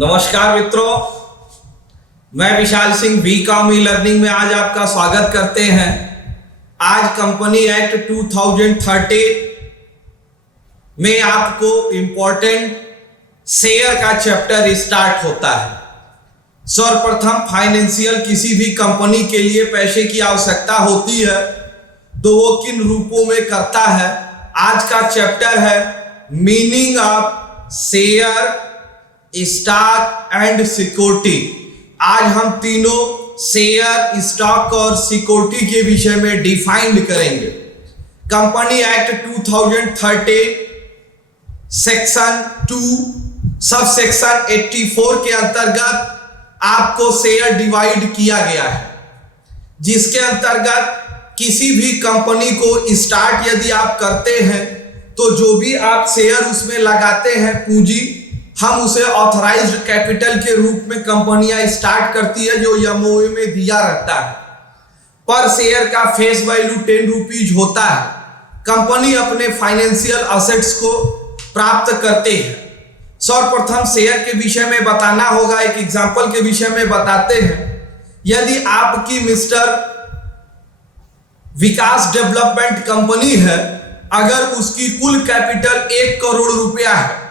नमस्कार मित्रों, मैं Vishal Singh BCom e learning में आज आपका स्वागत करते हैं। आज कंपनी एक्ट 2013 में आपको इंपॉर्टेंट शेयर का चैप्टर स्टार्ट होता है। सर्वप्रथम फाइनेंशियल किसी भी कंपनी के लिए पैसे की आवश्यकता होती है तो वो किन रूपों में करता है। आज का चैप्टर है meaning of share, stock and security. आज हम तीनों शेयर, स्टॉक और सिक्योरिटी के विषय में डिफाइन करेंगे। Company act 2013 section 2 sub section 84 के अंतर्गत आपको शेयर डिवाइड किया गया है, जिसके अंतर्गत किसी भी कंपनी को स्टार्ट यदि आप करते हैं तो जो भी आप शेयर उसमें लगाते हैं पूंजी, हम उसे ऑथराइज्ड कैपिटल के रूप में कंपनियां स्टार्ट करती है जो एमओयू में दिया रहता है। पर शेयर का फेस वैल्यू 10 रुपीज होता है। कंपनी अपने फाइनेंशियल असेट्स को प्राप्त करते हैं। सर्वप्रथम शेयर के विषय में बताना होगा। एक एग्जांपल के विषय में बताते हैं। यदि आपकी मिस्टर विकास डेवलपमेंट कंपनी है, अगर उसकी कुल कैपिटल 1 करोड़ रुपया है,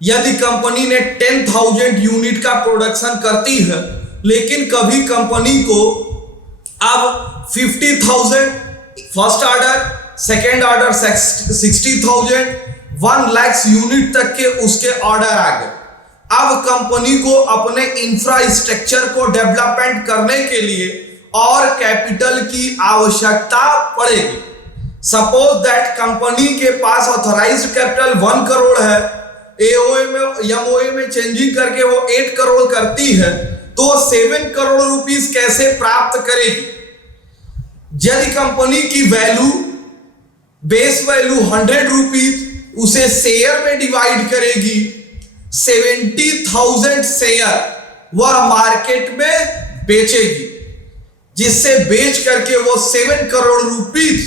यदि कंपनी ने 10,000 यूनिट का प्रोडक्शन करती है, लेकिन कभी कंपनी को अब 50,000 first order, second order 60,000, 1 lakh unit तक के उसके ऑर्डर आ गए। अब कंपनी को अपने इंफ्रास्ट्रक्चर को डेवलपमेंट करने के लिए और कैपिटल की आवश्यकता पड़ेगी। सपोज दैट कंपनी के पास ऑथराइज्ड कैपिटल 1 करोड़ है, एमओए में चेंजिंग करके वो 8 करोड़ करती है, तो 7 करोड़ रुपीस कैसे प्राप्त करेगी। यदि कंपनी की वैल्यू बेस वैल्यू 100 रुपीज, उसे शेयर में डिवाइड करेगी। 70,000 शेयर वह मार्केट में बेचेगी, जिससे बेच करके वो 7 करोड़ रुपीज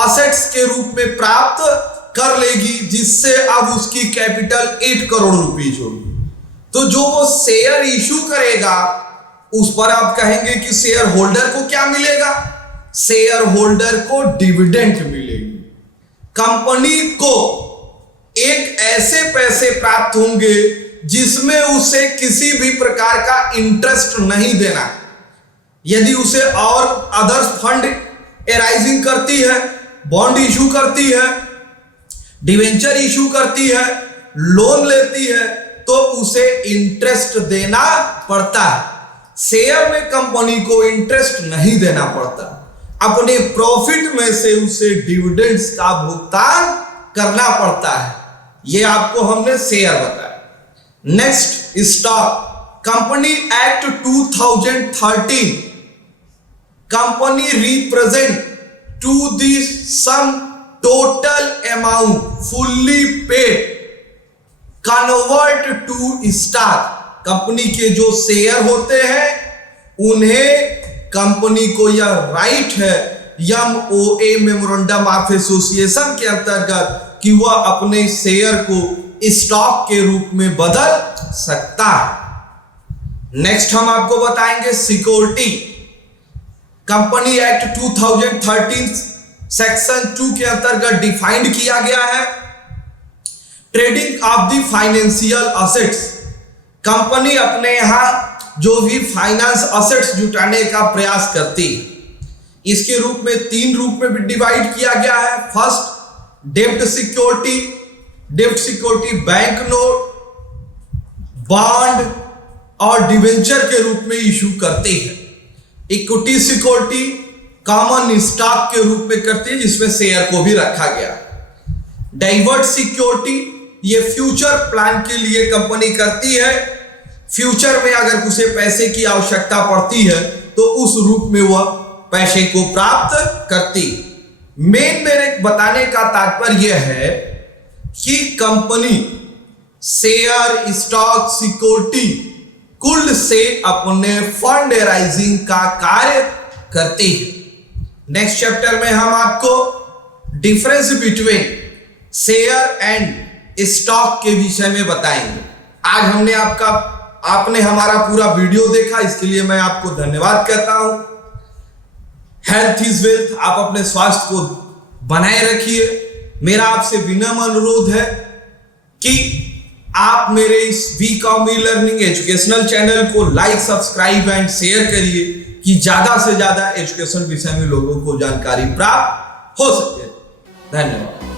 असेट्स के रूप में प्राप्त कर लेगी, जिससे अब उसकी कैपिटल 8 करोड़ रुपीज होगी। तो जो वो शेयर इशू करेगा उस पर आप कहेंगे कि शेयर होल्डर को क्या मिलेगा? शेयर होल्डर को डिविडेंड मिलेगी। कंपनी को एक ऐसे पैसे प्राप्त होंगे जिसमें उसे किसी भी प्रकार का इंटरेस्ट नहीं देना। यदि उसे और अदर फंड एराइजिंग करती है, बॉन्ड इशू करती है, डिवेंचर इशू करती है, लोन लेती है, तो उसे इंटरेस्ट देना पड़ता है। शेयर में कंपनी को इंटरेस्ट नहीं देना पड़ता। अपने प्रॉफिट में से उसे डिविडेंड्स का भुगतान करना पड़ता है। यह आपको हमने शेयर बताया। Next, stock. Company act 2013 company represent to the sum total amount fully paid convert to stock. Company के जो शेयर होते हैं उन्हें कंपनी को यह राइट है एमओए मेमोरेंडम ऑफ एसोसिएशन के अंतर्गत कि वह अपने शेयर को स्टॉक के रूप में बदल सकता है। नेक्स्ट हम आपको बताएंगे सिक्योरिटी। कंपनी एक्ट 2013 सेक्शन 2 के अंतर्गत डिफाइंड किया गया है trading of the financial assets. Company अपने यहां जो भी फाइनेंस असेट्स जुटाने का प्रयास करती है, इसके रूप में 3 रूप में भी डिवाइड किया गया है। फर्स्ट, डेब्ट सिक्योरिटी। डेब्ट सिक्योरिटी बैंक नोट, बॉन्ड और डिवेंचर के रूप में इशू करती है। इक्विटी सिक्योरिटी कॉमन स्टॉक के रूप में करती है, जिसमें शेयर को भी रखा गया। डाइवर्ट सिक्योरिटी ये फ्यूचर प्लान के लिए कंपनी करती है। फ्यूचर में अगर उसे पैसे की आवश्यकता पड़ती है तो उस रूप में वह पैसे को प्राप्त करती। मेरे बताने का तात्पर्य यह है कि कंपनी शेयर, स्टॉक, सिक्योरिटी कुल से अपने फंड राइजिंग का कार्य करती है। नेक्स्ट चैप्टर में हम आपको difference between share and stock के विषय में बताएंगे। आज हमने आपका आपने हमारा पूरा वीडियो देखा, इसके लिए मैं आपको धन्यवाद कहता हूं। हेल्थ इज वेल्थ, आप अपने स्वास्थ्य को बनाए रखिए। मेरा आपसे विनम्र अनुरोध है कि आप मेरे इस WeCom e learning educational channel को लाइक, सब्सक्राइब एंड शेयर करिए कि ज्यादा से ज्यादा एजुकेशन विषय में लोगों को जानकारी प्राप्त हो सके। धन्यवाद।